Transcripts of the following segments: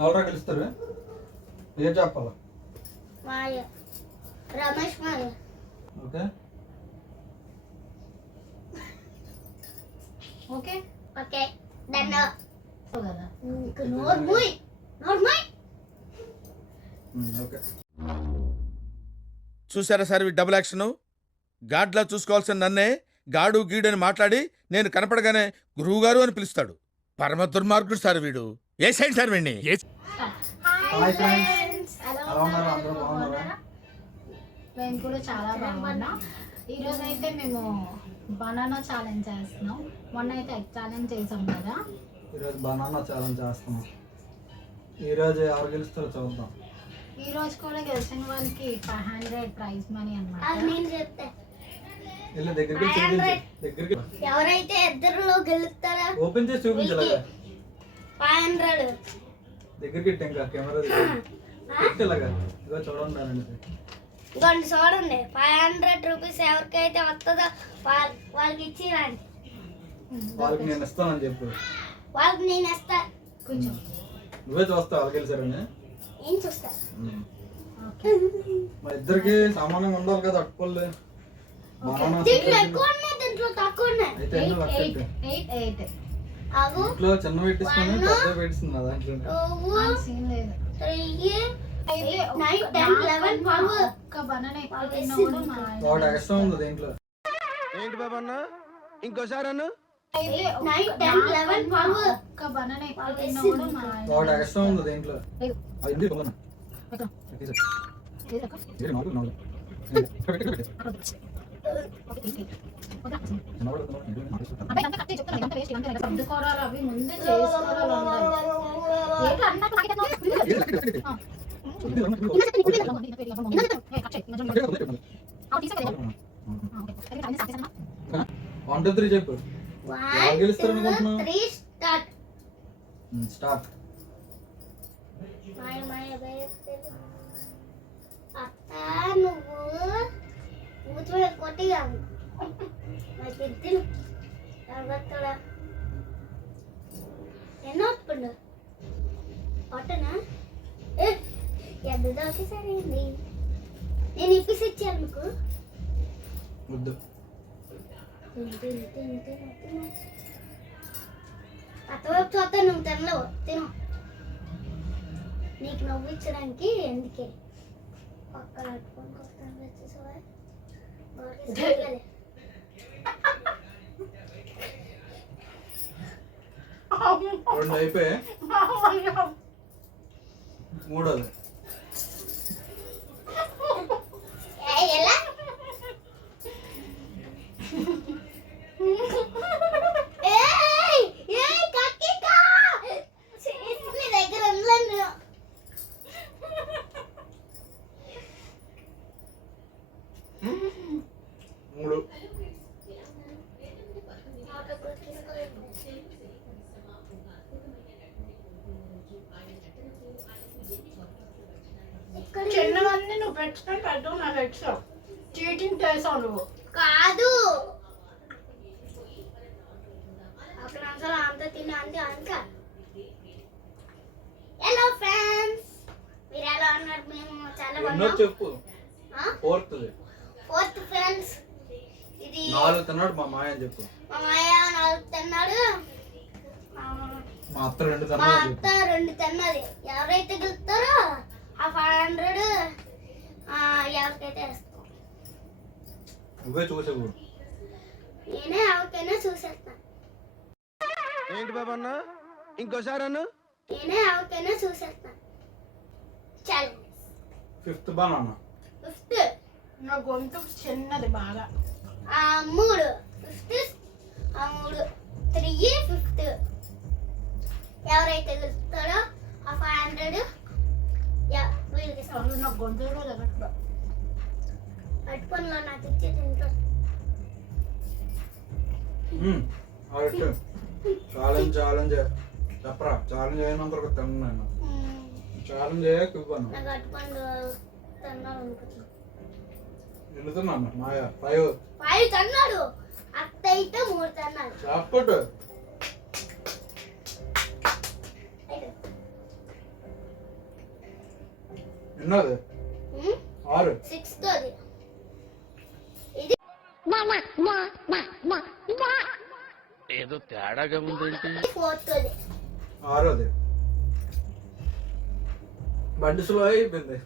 ఎవరా గెలుస్తారు? ఏం చెప్పాలా? Maya. Ramesh Maya. Okay. Okay. Okay. నోరు మూయ్ నోరు మూయ్ ఓకే. చూసారా సార్ డబుల్ యాక్షన్ గాడ్లా చూసుకోవాల్సిన నన్నే గాడు గీడు అని మాట్లాడి నేను కనపడగానే గురువుగారు అని పిలుస్తాడు. పరమ దుర్మార్గుడు సార్ వీడు. ఏ సైడ్ సార్ వీడిని మేము కూడా చాలా బాగున్నాం. ఈరోజు అయితే మేము బనానా ఛాలెంజ్ చేస్తున్నాం. మొన్న అయితే ఎగ్ ఛాలెంజ్ చేసాం కదా. ఈరోజు బనానా ఛాలెంజ్ చేస్తున్నాం. ఈరోజు ఎవరు గెలుస్తారో చూద్దాం. ఈ రోజు కూడా గెలిచిన వాళ్ళకి ఫైవ్ హండ్రెడ్ ప్రైజ్ మనీ అది అనమాట నేను చెప్తే. వెళ్ళి దగ్గరికి చూపించు. దగ్గరికి ఎవరైతే ఇద్దరులో గెలుస్తారో ఓపెన్ చేసి చూపించలేదా ఫైవ్ హండ్రెడ్ దగ్గరికి ఇట్టు ఇంకా కెమెరా ఇలాగా. ఇదిగో చూడండి. ఇంకొంచెం చూడండి. ఫైవ్ హండ్రెడ్ రూపీస్ ఎవరికైతే వస్తుందో వాళ్ళ వాళ్ళకి ఇచ్చి రండి. వాళ్ళకి నేను ఇస్తానని చెప్పు. వాళ్ళకి నేను ఇస్తా. కొంచెం. నువ్వే చూస్తావు వాళ్ళు గెలిచారని ఏం చూస్తా. మరి ఇద్దరికి సమానంగా ఉండాలి కదా అట్టుకోలే ఇంట్లో చిన్న పెట్టిస్తాను పెద్ద పెట్టిస్తుంది నా దాంట్లో వాడు ఎక్స్ట్రా ఉంది దీంట్లో. ఏంటి బాబన్న ఇంకోసారి అన్న? వాడు ఎక్స్ట్రా ఉంది దీంట్లో. అది నాలుగు నాలుగు. వన్ టూ త్రీ చెప్పు గెలుస్తారు అనుకుంటున్నావు? Start start Maya Maya. అత్త నువ్వు మూతి మీద కొట్టిగా. మరి తిను తర్వాత ఎన్నో వస్తుంది పట్టనా ఎంత దాకా సరైంది? నేను ఇప్పిసి ఇచ్చాను మీకు. తిను అత్తవైపు చూస్తే నువ్వు తినలేవు. తిను. నీకు నవ్వించడానికి ఎందుకే? పక్కన పెట్టుకొని కొత్త వచ్చేసావా. రెండు అయిపోయి మూడోది పెట్టుకొని పెట్టు నాకు ఎక్స్ట్రా చీటింగ్ చేసావు నువ్వు కాదు. ఒక నిమిషాలు అంతా తిని అంతే అంత. హలో ఫ్రెండ్స్ మీరు ఎలా ఉన్నారు? మేము చాలా బాగున్నాం. చెప్పు. ఫోర్త్ ఫోర్త్ ఫ్రెండ్స్ ఇది నాలుగు తిన్నాడు మా మాయ అని చెప్పు. మా మాయ నాలుగు తిన్నాడు. మా అత్త రెండు మా తిన్నాడు అత్త రెండు తిన్నది. ఎవరైతే గెలుస్తారో ఆ ఫైవ్ హండ్రెడ్ ఎవరికైతే వేస్తాం నువ్వే చూసేవు. నేనే ఎవరికైనా చూసేస్తాను. ఏంటి బాబన్న ఇంకోసారి అన్న? నేనే ఎవరికైనా చూసేస్తాను. చాలు ఫిఫ్త్ బనానా ఫిఫ్త్ నా గొంతు చిన్నది బాగా. ఆ మూడు. ఫిఫ్త్ మూడు. త్రీ ఫిఫ్త్ ఎవరైతే గెలుస్తారో ఆ ఫైవ్ హండ్రెడ్ వీళ్ళకి ఇస్తాం అసలు నా గొంతు కూడా జరగట్లేదు. పట్టుకొని నాకు ఇచ్చే తింటారు ఛాలెంజ్ ఛాలెంజ్ చెప్పరా ఛాలెంజ్ అయినంత వరకు తిన్నాను ఛాలెంజ్ అయ్యాక ఇవ్వను ఎన్ని తిన్నాను మాయా ఫైవ్ ఫైవ్ తన్నాడు అత్త అయితే మూడు తన్నాడు చెప్పట్టు ఎన్నోది ఆరు. సిక్స్త్ అది. ఏదో తేడాగా ఉందేంటి? ఫోర్త్ అది. ఆరోది బండి స్లో అయిపోయింది.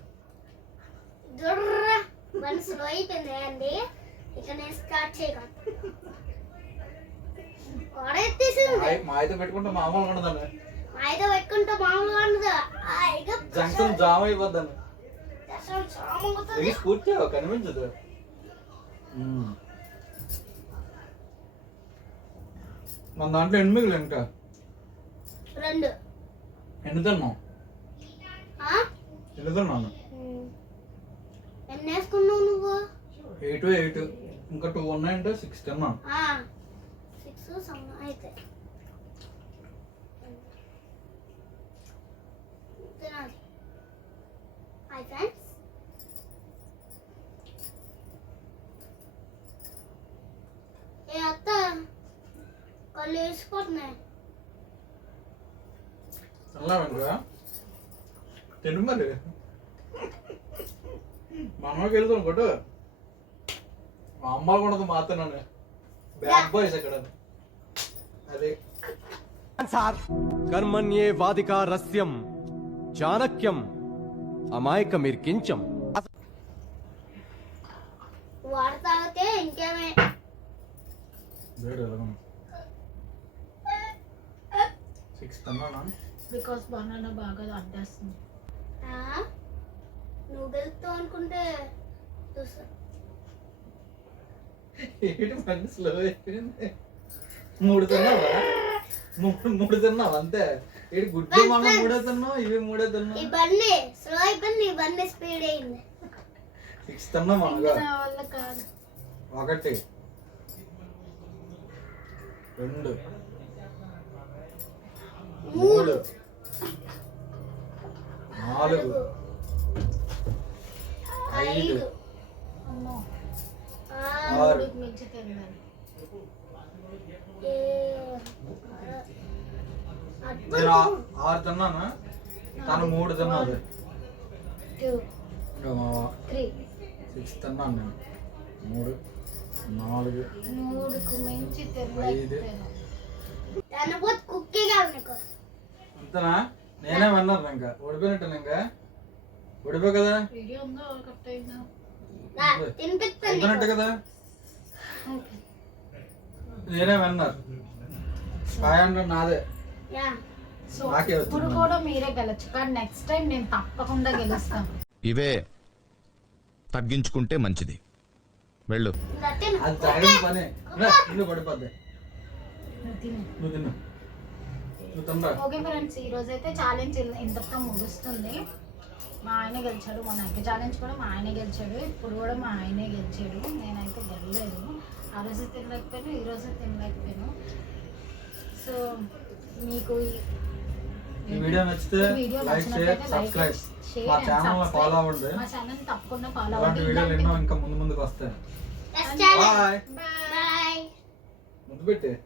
మనసులో అయిపోయింది అండి ఇక నేను స్టార్ట్ చేయగలను వాడెత్తేసింది మా- మా అయితే పెట్టుకుంటే మామూలుగా ఉండదండి అయితే పెట్టుకుంటే మామూలుగా ఉండదు. ఆ, ఇక జంక్షన్ జామ్ అయిపోద్దండి ఇది స్కూర్తి కనిపించదు. మన దాంట్లో ఎన్ని మిగిలి ఇంకా? రెండు. ఎన్ని తిన్నాం? ఎన్ని తిన్నాను. ఎన్ని వేసుకున్నావు నువ్వు? Eight eight. ఇంకా టూ ఉన్నాయంటే సిక్స్ తిన్నాను సిక్స్ అయితే. తినాలి. హాయ్ ఫ్రెండ్స్ ఏ అత్త ఇంకా తిను మరి. మా అమ్మకి వెళ్తాం కొట్టు మా అమ్మ కూడా మాత్రనే బ్యాడ్ బాయ్స్ అక్కడ. అదే. సార్. కర్మణ్యే వాదికా రస్యం చాణక్యం అమాయకమిర్కించం వాడు తాగితే ఇంకేమే వేడి ఎలాగన్నా సిక్స్ తిన్నానా బికాస్ బనానా బాగా అడ్డేస్తుంది. ఆ? నువ్వు గెలుస్తావు అనుకుంటే ఏంటి బండి స్లో అయిపోయింది? మూడు తిన్నావా? మూడు మూడు తిన్నావు? అంతే. ఏంటి గుడ్డు మనం మూడే తిన్నావు? ఇవి మూడే ఈ తిన్నావు బండి స్లో అయిపోయింది ఈ బండి స్పీడ్ అయింది. సిక్స్ తిన్నాం కాదు. ఒకటి. రెండు. మూడు. నాలుగు. ఐదు. ఆరు. తిన్నాను నేను ఆరు తిన్నాను? తను మూడు త్రీ సిక్స్ తిన్నాను నేను. మూడు నాలుగు మూడుకు మించి ఐదు. అంతనా? నేనే విన్నాను ఇంకా ఓడిపోయినట్టు ఇంకా ఓడిపో కదా. కదా. నేనే హండ్రెడ్ నాదే. సో ఇప్పుడు. కూడా మీరే గెలచ్చు. కానీ నెక్స్ట్ టైం నేను తప్పకుండా గెలుస్తాను. ఇవే తగ్గించుకుంటే మంచిది. వెళ్ళు. అది జరగని పని. ఇల్లు పడిపోద్ది. నువ్వు తిను. నువ్వు తిను నువ్వు తినరా ఓకే ఫ్రెండ్స్ ఈ రోజు అయితే ఛాలెంజ్ ఇంతటితో ముగుస్తుంది. మా ఆయన గెలిచాడు మన అక్క ఛాలెంజ్ కూడా మా ఆయనే గెలిచాడు ఇప్పుడు కూడా మా ఆయనే గెలిచాడు. నేనైతే గెలలేదు. ఆ రోజు తినలేకపోయాను ఈ రోజు తినలేకపోయాను. సో మీకు ఈ- వీడియో నచ్చితే లైక్ షేర్ సబ్స్క్రైబ్. మా ఛానల్. ఫాలో అవ్వండి. మా ఛానల్ తప్పకుండా ఫాలో అవ్వండి. వీడియోలు ఎన్నో ఇంకా ముందు ముందుకు వస్తాయి. బాయ్. Bye. ముందు పెట్టి.